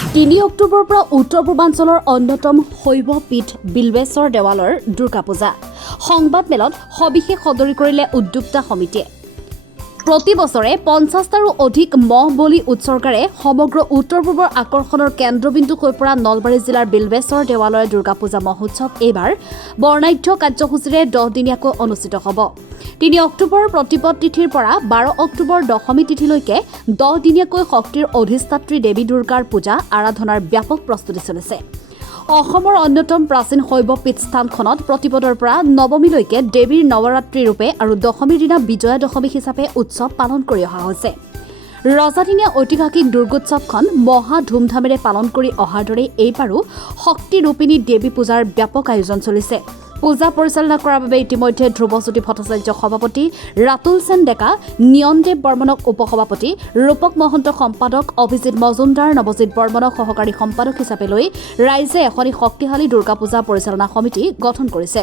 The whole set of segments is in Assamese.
3 অক্টোবৰৰ পৰা উত্তৰ পূৰ্বাঞ্চলৰ অন্যতম শৈৱপীঠ বিল্বেশ্বৰ দেৱালয়ৰ দুৰ্গা পূজা সংবাদ মেলত সবিশেষ সদৰি কৰিলে উদ্যোক্তা সমিতিয়ে। প্ৰতি বছৰে 50টাৰো অধিক মহ বলি উৎসৰ্গাৰে সমগ্ৰ উত্তৰ পূবৰ আকৰ্ষণৰ কেন্দ্ৰবিন্দু হৈ পৰা নলবাৰী জিলাৰ বিল্বেশ্বৰ দেৱালয়ৰ দুৰ্গা পূজা মহোৎসৱ এইবাৰ বৰ্ণাঢ্য কাৰ্যসূচীৰে 10 দিনীয়াকৈ অনুষ্ঠিত হ'ব। 3 অক্টোবৰ প্ৰতিপদ তিথিৰ পৰা 12 অক্টোবৰ দশমী তিথিলৈকে 10 দিনীয়াকৈ শক্তিৰ অধিষ্ঠাত্ৰী দেৱী দুৰ্গাৰ পূজা আৰাধনাৰ ব্যাপক প্ৰস্তুতি চলিছে। অসমৰ অন্যতম প্ৰাচীন শৈৱপীঠ স্থানখনত প্ৰতিপদৰ পৰা নৱমীলৈকে দেৱীৰ নৱৰাত্ৰি ৰূপে আৰু দশমীৰ দিনা বিজয়া দশমী হিচাপে উৎসৱ পালন কৰি অহা হৈছে। ৰজাদিনীয়া ঐতিহাসিক দুৰ্গোৎসৱখন মহা ধুমধামেৰে পালন কৰি অহাৰ দৰে এইবাৰো শক্তিৰূপিণী দেৱী পূজাৰ ব্যাপক আয়োজন চলিছে। পূজা পৰিচালনা কৰাৰ বাবে ইতিমধ্যে ধ্ৰুৱজ্যোতি ভট্টাচাৰ্য সভাপতি, ৰাতুল সেন ডেকা, নিয়নদেৱ বৰ্মনক উপসভাপতি, ৰূপক মহন্ত সম্পাদক, অভিজিত মজুমদাৰ, নৱজিৎ বৰ্মনক সহকাৰী সম্পাদক হিচাপে লৈ ৰাইজে এখনি শক্তিশালী দুৰ্গা পূজা পৰিচালনা সমিতি গঠন কৰিছে।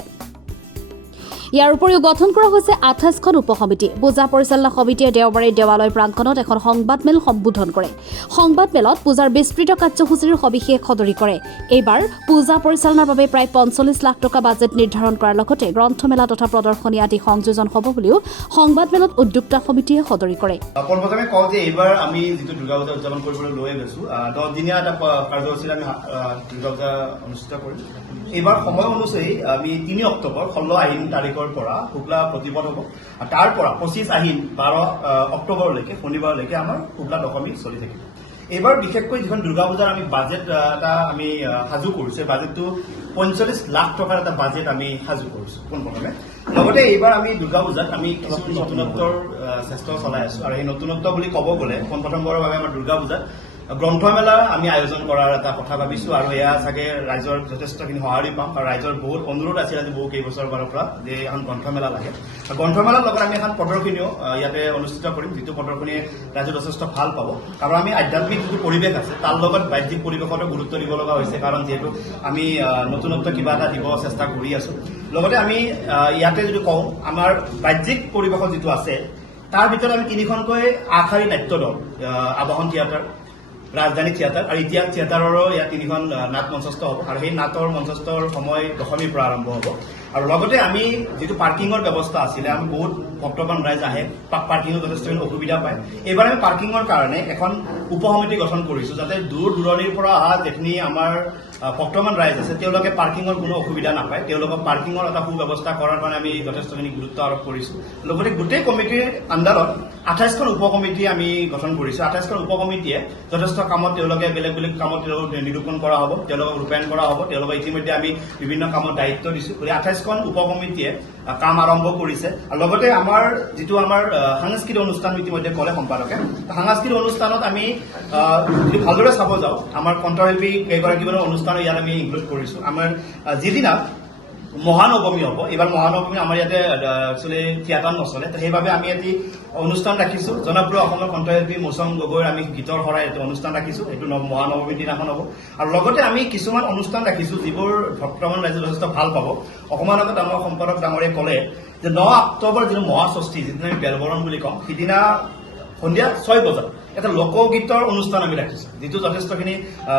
ইয়াৰ উপৰিও গঠন কৰা হৈছে 28খন উপসমিতি। পূজা পৰিচালনা সমিতিয়ে দেওবাৰে দেৱালয় প্ৰাংগণত এখন সংবাদমেল সম্বোধন কৰে। সংবাদমেলত পূজাৰ বিস্তৃত কাৰ্যসূচীৰ সবিশেষ সদৰি কৰে। এইবাৰ পূজা পৰিচালনাৰ বাবে প্ৰায় 45 লাখ টকা বাজেট নিৰ্ধাৰণ কৰাৰ লগতে গ্ৰন্থমেলা তথা প্ৰদৰ্শনী আদি সংযোজন হ'ব বুলিও সংবাদমেলত উদ্যোক্তা সমিতিয়ে সদৰি কৰে। পোনপ্ৰথমে কওঁ যে এইবাৰ আমি যিটো দুৰ্গা পূজা উদযাপন কৰিবলৈ লৈ গৈছো 10 দিনীয়া এটা কাৰ্যসূচীৰে আমি দুৰ্গা পূজা অনুষ্ঠিত কৰিম। এইবাৰ সময় অনুযায়ী আমি 3 অক্টোবৰ 16 আহিন তাৰিখৰ পৰা শুক্লা প্ৰতিপদ হ'ব। তাৰ পৰা 25 আহিন 12 অক্টোবৰলৈকে শনিবাৰলৈকে আমাৰ শুক্লা দশমী চলি থাকিব। এইবাৰ বিশেষকৈ যিখন দুৰ্গা পূজাৰ আমি বাজেট এটা আমি সাজু কৰিছো, বাজেটটো 45 লাখ টকাৰ এটা বাজেট আমি সাজু কৰিছো পোনপ্ৰথমে। লগতে এইবাৰ আমি দুৰ্গা পূজাত আমি কিছু নতুনত্বৰ চেষ্টা চলাই আছো আৰু সেই নতুনত্ব বুলি ক'ব গ'লে পোনপ্ৰথমবাৰৰ বাবে আমাৰ দুৰ্গা পূজাত গ্ৰন্থমেলা আমি আয়োজন কৰাৰ এটা কথা ভাবিছো আৰু এয়া চাগে ৰাইজৰ যথেষ্টখিনি সঁহাৰি পাম। আৰু ৰাইজৰ বহুত অনুৰোধ আছিল আজি বহু কেইবছৰৰ পৰা যে এখন গ্ৰন্থমেলা লাগে। গ্ৰন্থমেলাৰ লগত আমি এখন প্ৰদৰ্শনীও ইয়াতে অনুষ্ঠিত কৰিম, যিটো প্ৰদৰ্শনীয়ে ৰাইজে যথেষ্ট ভাল পাব। কাৰণ আমি আধ্যাত্মিক যিটো পৰিৱেশ আছে তাৰ লগত বাহ্যিক পৰিৱেশতো গুৰুত্ব দিব লগা হৈছে, কাৰণ যিহেতু আমি নতুনত্ব কিবা এটা দিব চেষ্টা কৰি আছো। লগতে আমি ইয়াতে যদি কওঁ আমাৰ বাহ্যিক পৰিৱেশত যিটো আছে তাৰ ভিতৰত আমি 3খনকৈ আগশাৰী নাট্য দল, আবাহন থিয়েটাৰ, ৰাজধানী থিয়েটাৰ আৰু ইতিহাস থিয়েটাৰৰো ইয়াত 3খন নাট মঞ্চস্থ হ'ব আৰু সেই নাটৰ মঞ্চস্থৰ সময় দশমীৰ পৰা আৰম্ভ হ'ব। আৰু লগতে আমি যিটো পাৰ্কিঙৰ ব্যৱস্থা আছিলে, আমি বহুত ভক্তবান ৰাইজ আহে, পাৰ্কিঙৰ যথেষ্টখিনি অসুবিধা পায়। এইবাৰ আমি পাৰ্কিঙৰ কাৰণে এখন উপসমিতি গঠন কৰিছো, যাতে দূৰ দূৰণিৰ পৰা অহা যিখিনি আমাৰ ভক্তবান ৰাইজ আছে তেওঁলোকে পাৰ্কিঙৰ কোনো অসুবিধা নাপায়। তেওঁলোকক পাৰ্কিঙৰ এটা সুব্যৱস্থা কৰাৰ কাৰণে আমি যথেষ্টখিনি গুৰুত্ব আৰোপ কৰিছো। লগতে গোটেই কমিটিৰ আণ্ডাৰত 28খন উপকমিটি আমি গঠন কৰিছো। 28খন উপকমিটিয়ে যথেষ্ট কামত তেওঁলোকে বেলেগ বেলেগ কামত নিৰূপণ কৰা হ'ব, তেওঁলোকক ৰূপায়ণ কৰা হ'ব। তেওঁলোকক ইতিমধ্যে আমি বিভিন্ন কামত দায়িত্ব দিছো। গতিকে 28খন উপকমিটিয়ে কাম আৰম্ভ কৰিছে। আৰু লগতে আমাৰ যিটো আমাৰ সাংস্কৃতিক অনুষ্ঠান ইতিমধ্যে ক'লে সম্পাদকে, সাংস্কৃতিক অনুষ্ঠানত আমি যদি ভালদৰে চাব যাওঁ আমাৰ কণ্ঠশিল্পী কেইগৰাকীমানৰ অনুষ্ঠানো ইয়াত আমি ইনক্লুড কৰিছো। আমাৰ যিদিনা মহানৱমী হ'ব, এইবাৰ মহানৱমী আমাৰ ইয়াতে একচুৱেলি থিয়েটাৰ নচলে, সেইবাবে আমি এটি অনুষ্ঠান ৰাখিছো। জনপ্ৰিয় অসমৰ কণ্ঠশিল্পী মৌচম গগৈৰ আমি গীতৰ শৰাই এইটো অনুষ্ঠান ৰাখিছো, এইটো মহানৱমীৰ দিনাখন হ'ব। আৰু লগতে আমি কিছুমান অনুষ্ঠান ৰাখিছো যিবোৰ ভক্তমান ৰাইজে যথেষ্ট ভাল পাব। অকমান আগত আমাৰ সম্পাদক ডাঙৰীয়ে ক'লে যে 9 অক্টোবৰ যিটো মহাষষ্ঠী, যিদিনা আমি বেলবৰণ বুলি কওঁ, সিদিনা সন্ধিয়া 6 বজাত এটা লোকগীতৰ অনুষ্ঠান আমি ৰাখিছো, যিটো যথেষ্টখিনি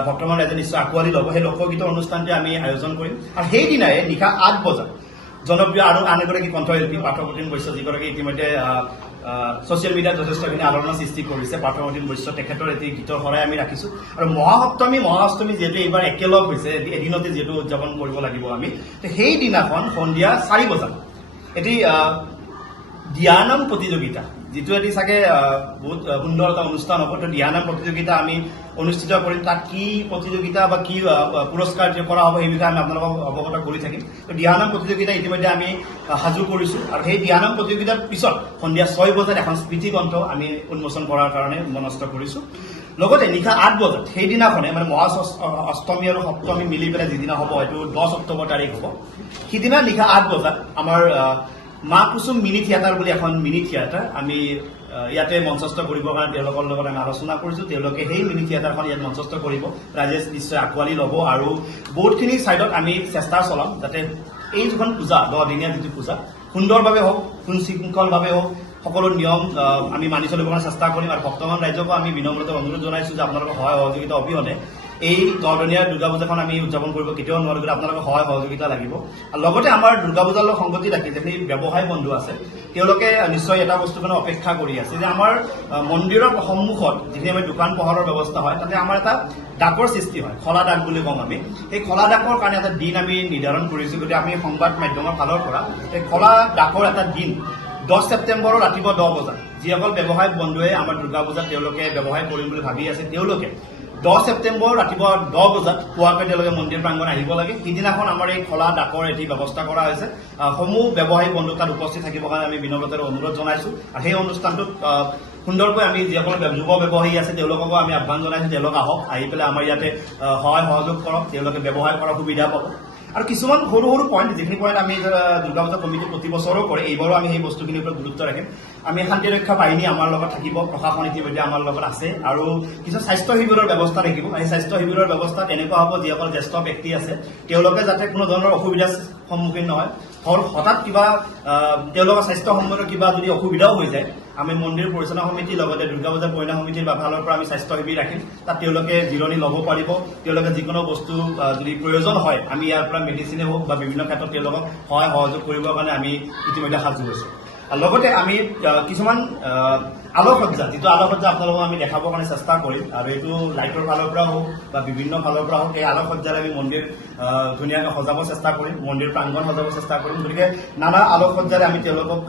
বৰ্তমান ৰাইজে নিশ্চয় আঁকোৱালি ল'ব। সেই লোকগীতৰ অনুষ্ঠানটি আমি আয়োজন কৰিম। আৰু সেইদিনাই নিশা 8 বজাত জনপ্ৰিয় আৰু আন এগৰাকী কণ্ঠশিল্পী পাৰ্থপ্ৰতিম বৈশ্য, যিগৰাকী ইতিমধ্যে ছচিয়েল মিডিয়াত যথেষ্টখিনি আলোড়নৰ সৃষ্টি কৰিছে, পাৰ্থপ্ৰতিম বৈশ্য, তেখেতৰ এটি গীতৰ শৰাই আমি ৰাখিছো। আৰু মহাসপ্তমী মহাষ্টমী যিহেতু এইবাৰ একেলগ হৈছে, এদিনতে যিহেতু উদযাপন কৰিব লাগিব আমি, সেইদিনাখন সন্ধিয়া 4 বজাত এটি দিয়ানাম প্ৰতিযোগিতা, যিটো এটি চাগে বহুত সুন্দৰ এটা অনুষ্ঠান হ'ব। দিয়ানাম প্ৰতিযোগিতা আমি অনুষ্ঠিত কৰিম। তাত কি প্ৰতিযোগিতা বা কি পুৰস্কাৰ কৰা হ'ব সেই বিষয়ে আমি আপোনালোকক অৱগত কৰি থাকিম। দিয়ানাম প্ৰতিযোগিতা ইতিমধ্যে আমি সাজু কৰিছো আৰু সেই দিয়ানাম প্ৰতিযোগিতাৰ পিছত সন্ধিয়া 6 বজাত এখন স্মৃতি গ্ৰন্থ আমি উন্মোচন কৰাৰ কাৰণে মনস্থ কৰিছো। লগতে নিশা 8 বজাত সেইদিনাখনে মানে অষ্টমী আৰু সপ্তমী মিলি পেলাই যিদিনা হ'ব, এইটো 10 অক্টোবৰ তাৰিখ হ'ব, সিদিনা নিশা 8 বজাত আমাৰ মা কুসুম মিনি থিয়েটাৰ বুলি এখন মিনি থিয়েটাৰ আমি ইয়াতে মঞ্চস্থ কৰিবৰ কাৰণে তেওঁলোকৰ লগত আমি আলোচনা কৰিছো। তেওঁলোকে সেই মিনি থিয়েটাৰখন ইয়াত মঞ্চস্থ কৰিব, ৰাইজে নিশ্চয় আঁকোৱালি ল'ব। আৰু বহুতখিনি ছাইডত আমি চেষ্টা চলাম যাতে এই যিখন পূজা 10 দিনীয়া যিটো পূজা সুন্দৰভাৱে হওক, সুশৃংখলভাৱে হওক, সকলো নিয়ম আমি মানি চলিবৰ কাৰণে চেষ্টা কৰিম। আৰু ভক্তমান ৰাইজকো আমি বিনম্ৰতাৰে অনুৰোধ জনাইছো যে আপোনালোকৰ সহায় সহযোগিতা অবিহনে এই 10 দিনীয়া দুৰ্গা পূজাখন আমি উদযাপন কৰিব কেতিয়াও নোৱাৰো, গতিকে আপোনালোকৰ সহায় সহযোগিতা লাগিব। আৰু লগতে আমাৰ দুৰ্গা পূজাৰ লগত সংগতি ৰাখি যিখিনি ব্যৱসায়ী বন্ধু আছে তেওঁলোকে নিশ্চয় এটা বস্তু কাৰণে অপেক্ষা কৰি আছে যে আমাৰ মন্দিৰৰ সন্মুখত যিখিনি আমি দোকান পোহাৰৰ ব্যৱস্থা হয় তাতে আমাৰ এটা ডাকৰ সৃষ্টি হয়, খলা ডাক বুলি কম আমি। সেই খলা ডাকৰ কাৰণে এটা দিন আমি নিৰ্ধাৰণ কৰিছোঁ, গতিকে আমি সংবাদ মাধ্যমৰ ফালৰ পৰা এই খলা ডাকৰ এটা দিন 10 ছেপ্টেম্বৰৰ ৰাতিপুৱা 10 বজাত যিসকল ব্যৱসায়িক বন্ধুৱে আমাৰ দুৰ্গা পূজাত তেওঁলোকে ব্যৱসায় কৰিম বুলি ভাবি আছে তেওঁলোকে 10 ছেপ্টেম্বৰ ৰাতিপুৱা 10 বজাত পুৱাকৈ তেওঁলোকে মন্দিৰ প্ৰাংগণ আহিব লাগে। সিদিনাখন আমাৰ এই খলা ডাকৰ এটি ব্যৱস্থা কৰা হৈছে। সমূহ ব্যৱসায়িক বন্ধু তাত উপস্থিত থাকিবৰ কাৰণে আমি বিনম্ৰতাৰে অনুৰোধ জনাইছোঁ। আৰু সেই অনুষ্ঠানটোত সুন্দৰকৈ আমি যিসকল যুৱ ব্যৱসায়ী আছে তেওঁলোককো আমি আহ্বান জনাইছোঁ, তেওঁলোক আহক, আহি পেলাই আমাৰ ইয়াতে সহায় সহযোগ কৰক, তেওঁলোকে ব্যৱসায় কৰাৰ সুবিধা পাব। আৰু কিছুমান সৰু সৰু পইণ্ট যিখিনি পইণ্ট আমি দুৰ্গা পূজা কমিটি প্ৰতি বছৰো কৰে, এইবাৰো আমি সেই বস্তুখিনিৰ ওপৰত গুৰুত্ব ৰাখিম। আমি শান্তিৰক্ষা বাহিনী আমাৰ লগত থাকিব, প্ৰশাসন ইতিমধ্যে আমাৰ লগত আছে, আৰু কিছু স্বাস্থ্য শিবিৰৰ ব্যৱস্থা থাকিব। এই স্বাস্থ্য শিবিৰৰ ব্যৱস্থাত এনেকুৱা হ'ব যিসকল জ্যেষ্ঠ ব্যক্তি আছে তেওঁলোকে যাতে কোনো ধৰণৰ অসুবিধাৰ সন্মুখীন নহয়। হঠাৎ কিবা তেওঁলোকৰ স্বাস্থ্য সম্বন্ধৰ কিবা যদি অসুবিধাও হৈ যায়, আমি মন্দিৰ পৰিচালনা সমিতিৰ লগতে দুৰ্গা পূজা পৰিচালনা সমিতিৰ ফালৰ পৰা আমি স্বাস্থ্য শিবিৰ ৰাখিম। তাত তেওঁলোকে জিৰণি ল'ব পাৰিব, তেওঁলোকে যিকোনো বস্তু যদি প্ৰয়োজন হয় আমি ইয়াৰ পৰা মেডিচিনে হওক বা বিভিন্ন ক্ষেত্ৰত তেওঁলোকক সহায় সহযোগ কৰিবৰ কাৰণে আমি ইতিমধ্যে সাজু হৈছোঁ। লগতে আমি কিছুমান আলোকসজ্জা, যিটো আলোকসজ্জা আপোনালোকক আমি দেখাবৰ কাৰণে চেষ্টা কৰিম, আৰু এইটো লাইটৰ ফালৰ পৰা হওক বা বিভিন্ন ফালৰ পৰা হওক এই আলোকসজ্জাৰে আমি মন্দিৰ ধুনীয়াকৈ সজাব চেষ্টা কৰিম, মন্দিৰ প্ৰাংগণ সজাব চেষ্টা কৰিম। গতিকে নানা আলোকসজ্জাৰে আমি তেওঁলোকক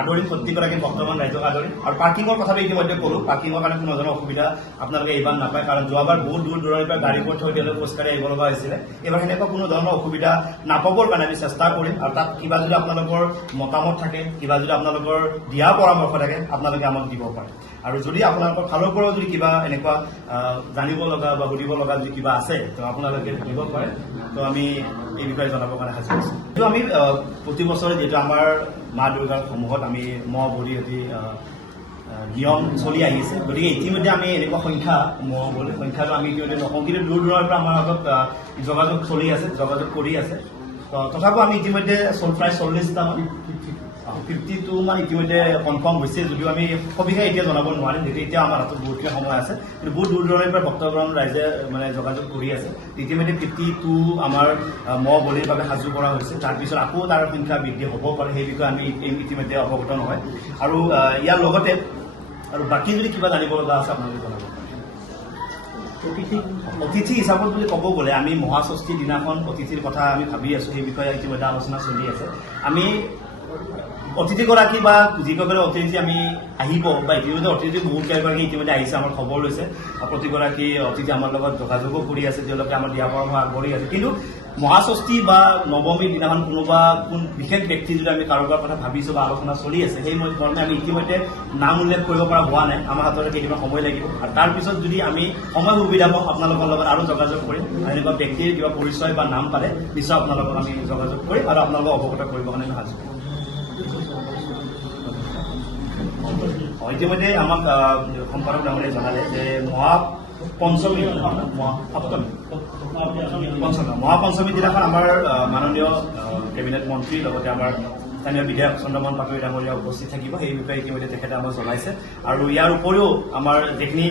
আদৰিম, প্ৰত্যেকগৰাকী ভক্তমান ৰাইজক আদৰিম। আৰু পাৰ্কিঙৰ কথাটো ইতিমধ্যে ক'লো, পাৰ্কিঙৰ কাৰণে কোনো ধৰণৰ অসুবিধা আপোনালোকে এইবাৰ নাপায়, কাৰণ যোৱাবাৰ বহুত দূৰ দূৰণিৰ পৰা গাড়ীবোৰ থৈ তেওঁলোকে খোজকাঢ়ি আহিব লগা হৈছিলে। এইবাৰ সেনেকুৱা কোনো ধৰণৰ অসুবিধা নাপাবৰ কাৰণে আমি চেষ্টা কৰিম। আৰু তাত কিবা যদি আপোনালোকৰ মতামত থাকে, কিবা যদি আপোনালোকৰ দিয়া পৰামৰ্শ থাকে আপোনালোকে আমাক দিব পাৰে। আৰু যদি আপোনালোকৰ ফালৰ পৰাও যদি কিবা এনেকুৱা জানিব লগা বা সুধিব লগা যদি কিবা আছে তো আপোনালোকে সুধিব পাৰে, তো আমি এই বিষয়ে জনাবৰ কাৰণে সাজু আছোঁ। কিন্তু আমি প্ৰতি বছৰে যিহেতু আমাৰ মা দুৰ্গাৰ সমূহত আমি মহ বলি আদি নিয়ম চলি আহিছে, গতিকে ইতিমধ্যে আমি এনেকুৱা সংখ্যাটো আমি ইতিমধ্যে নকওঁ, কিন্তু দূৰ দূৰৰ পৰা আমাৰ হাতত যোগাযোগ চলি আছে, যোগাযোগ কৰি আছে। তথাপিও আমি ইতিমধ্যে প্ৰায় 40টামান 52 মান ইতিমধ্যে কনফাৰ্ম হৈছে, যদিও আমি সবিশেষ এতিয়া জনাব নোৱাৰিম, যিহেতু এতিয়া আমাৰ হাতত বহুতখিনি সময় আছে। কিন্তু বহুত দূৰ দূৰণিৰ পৰা ভক্তগণ ৰাইজে মানে যোগাযোগ কৰি আছে। ইতিমধ্যে 52 আমাৰ মহ বলিৰ বাবে সাজু কৰা হৈছে। তাৰপিছত আকৌ তাৰ সংখ্যা বৃদ্ধি হ'ব পাৰে, সেই বিষয়ে আমি ইতিমধ্যে অৱগত নহয়। আৰু ইয়াৰ লগতে আৰু বাকী যদি কিবা জানিব লগা আছে আপোনালোকে জনাব। অতিথি হিচাপত বুলি ক'ব গ'লে আমি মহাষষ্ঠীৰ দিনাখন অতিথিৰ কথা আমি ভাবি আছোঁ, সেই বিষয়ে ইতিমধ্যে আলোচনা চলি আছে। আমি অতিথিগৰাকী বা যিসকলে অতিথি আমি আহিব বা ইতিমধ্যে অতিথি বহুত কেইগৰাকী ইতিমধ্যে আহিছে, আমাৰ খবৰ লৈছে। প্ৰতিগৰাকী অতিথি আমাৰ লগত যোগাযোগো কৰি আছে, তেওঁলোকে আমাৰ দিয়া পৰামৰ্শ আগবাঢ়ি আছে। কিন্তু মহাষষ্ঠী বা নৱমীৰ দিনাখন কোনোবা কোন বিশেষ ব্যক্তি যদি আমি কাৰোবাৰ কথা ভাবিছোঁ বা আলোচনা চলি আছে, সেই ধৰণে আমি ইতিমধ্যে নাম উল্লেখ কৰিব পৰা হোৱা নাই। আমাৰ হাতত কেইদিনমান সময় লাগিব, আৰু তাৰপিছত যদি আমি সময় সুবিধা পাওঁ আপোনালোকৰ লগত আৰু যোগাযোগ কৰিম। এনেকুৱা ব্যক্তিৰ কিবা পৰিচয় বা নাম পালে নিশ্চয় আপোনালোকক আমি যোগাযোগ কৰিম আৰু আপোনালোকক অৱগত কৰিবৰ কাৰণে আমি সাজু। ইতিমধ্যে আমাক সম্পাদক ডাঙৰীয়াই জনালে যে মহাপঞ্চমী দিনাখন আমাৰ মাননীয় কেবিনেট মন্ত্ৰী লগতে আমাৰ স্থানীয় বিধায়ক চন্দ্ৰমোহন পাটোৱাৰী ডাঙৰীয়া উপস্থিত থাকিব, সেই বিষয়ে ইতিমধ্যে তেখেতে আমাক জনাইছে। আৰু ইয়াৰ উপৰিও আমাৰ যিখিনি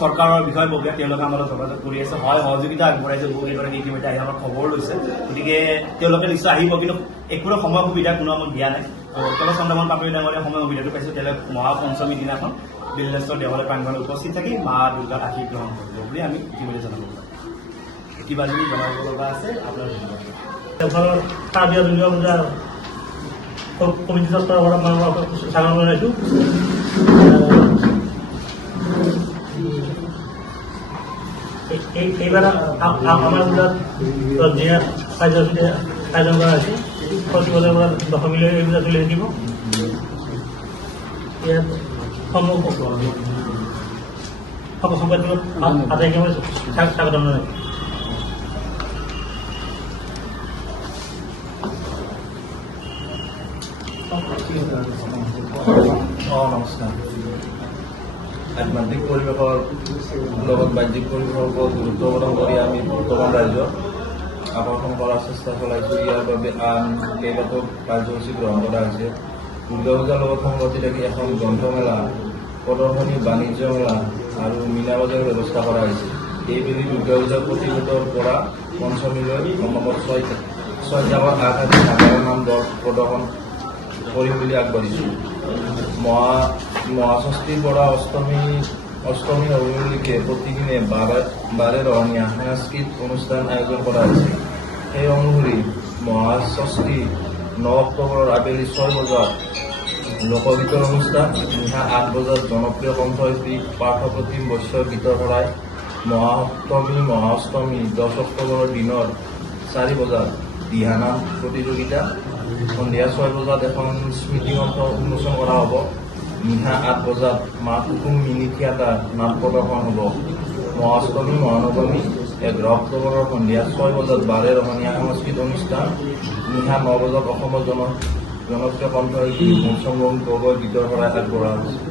চৰকাৰৰ বিষয়ববীয়া তেওঁলোকে আমাৰ যোগাযোগ কৰি আছে, সহায় সহযোগিতা আগবঢ়াইছে। বহুকেইগৰাকী ইতিমধ্যে আহি আমাক খবৰ লৈছে, গতিকে তেওঁলোকে নিশ্চয় আহিব, কিন্তু একো সময় সুবিধা কোনো আমাক দিয়া নাই। তেওঁ চন্দ্ৰমোহন পাটোৱাৰী ডাঙৰীয়া সময় সুবিধাটো পাইছোঁ, তেওঁলোকে মহাপঞ্চমী দিনাখন বিল্লেশ্বৰ দেৱালয় প্ৰাংগণত উপস্থিত থাকি মা দুৰ্গাক আশীৰ্বাদ গ্ৰহণ কৰিব বুলি আমি ইতিমধ্যে জনাব পাৰোঁ। কিবা যদি জনাব লগা আছে আপোনাৰ কমিটি তৰফৰ পৰা মই স্বাগতম জনাইছোঁ। এইবাৰ আমাৰ জিলাত যিয়ে কাৰ্যসূচী আয়োজন কৰা হৈছে, প্ৰতি বছৰৰ পৰা দশমীলৈ এইবিলাক চলি থাকিব। ইয়াত সমূহ সম্পাদক আটাইকে মই স্বাগতম জনাইছোঁ। নমস্কাৰ। আধ্যাত্মিক পৰিৱেশৰ লগত বাহ্যিক পৰিৱেশৰ ওপৰত গুৰুত্ব প্ৰদান কৰি আমি বৰ্তমান ৰাইজক আকৰ্ষণ কৰাৰ চেষ্টা চলাইছোঁ। ইয়াৰ বাবে আন কেইবাটাও কাৰ্যসূচী গ্ৰহণ কৰা হৈছে। দুৰ্গা পূজাৰ লগত সংগতি ৰাখি এখন গ্ৰন্থমেলা, প্ৰদৰ্শনী, বাণিজ্য মেলা আৰু মীনা বজাৰৰ ব্যৱস্থা কৰা হৈছে। এইবেলি দুৰ্গা পূজাৰ প্ৰতিশোধৰ পৰা পঞ্চমীলৈ অসমত ছয়টাকৈ আঠ নাগাৰা নাম দল প্ৰদৰ্শন কৰিম বুলি আগবাঢ়িছোঁ। মহাষষ্ঠীৰ পৰা অষ্টমী নৱমীলৈকে প্ৰতিদিনে বাৰে ৰহণীয়া সাংস্কৃতিক অনুষ্ঠান আয়োজন কৰা হৈছে। সেই অনুসৰি মহাষষ্ঠী 9 অক্টোবৰৰ আবেলি 6 বজাত লোকগীতৰ অনুষ্ঠান, নিশা 8 বজাত জনপ্ৰিয় কণ্ঠশিল্পী পাৰ্থপ্ৰতিম বৈশ্যৰ গীতৰ শৰাই, মহাষ্টমী 10 অক্টোবৰৰ দিনৰ 4 বজাত দিহানাম প্ৰতিযোগিতা, সন্ধিয়া 6 বজাত এখন স্মৃতিগ্ৰন্থ উন্মোচন কৰা হ'ব। নিশা 8 বজাত মা কুকুম মিনি থিয়েটাৰ নাট প্ৰদৰ্শন হ'ব। মহাষ্টমী মহানৱমী 11 অক্টোবৰৰ সন্ধিয়া 6 বজাত বাৰে ৰহণীয়া সাংস্কৃতিক অনুষ্ঠান, নিশা 9 বজাত অসমৰ জনপ্ৰিয় কণ্ঠশিল্পী মৌচুম গগৈৰ গীতৰ শৰাই আগবঢ়োৱা হৈছে।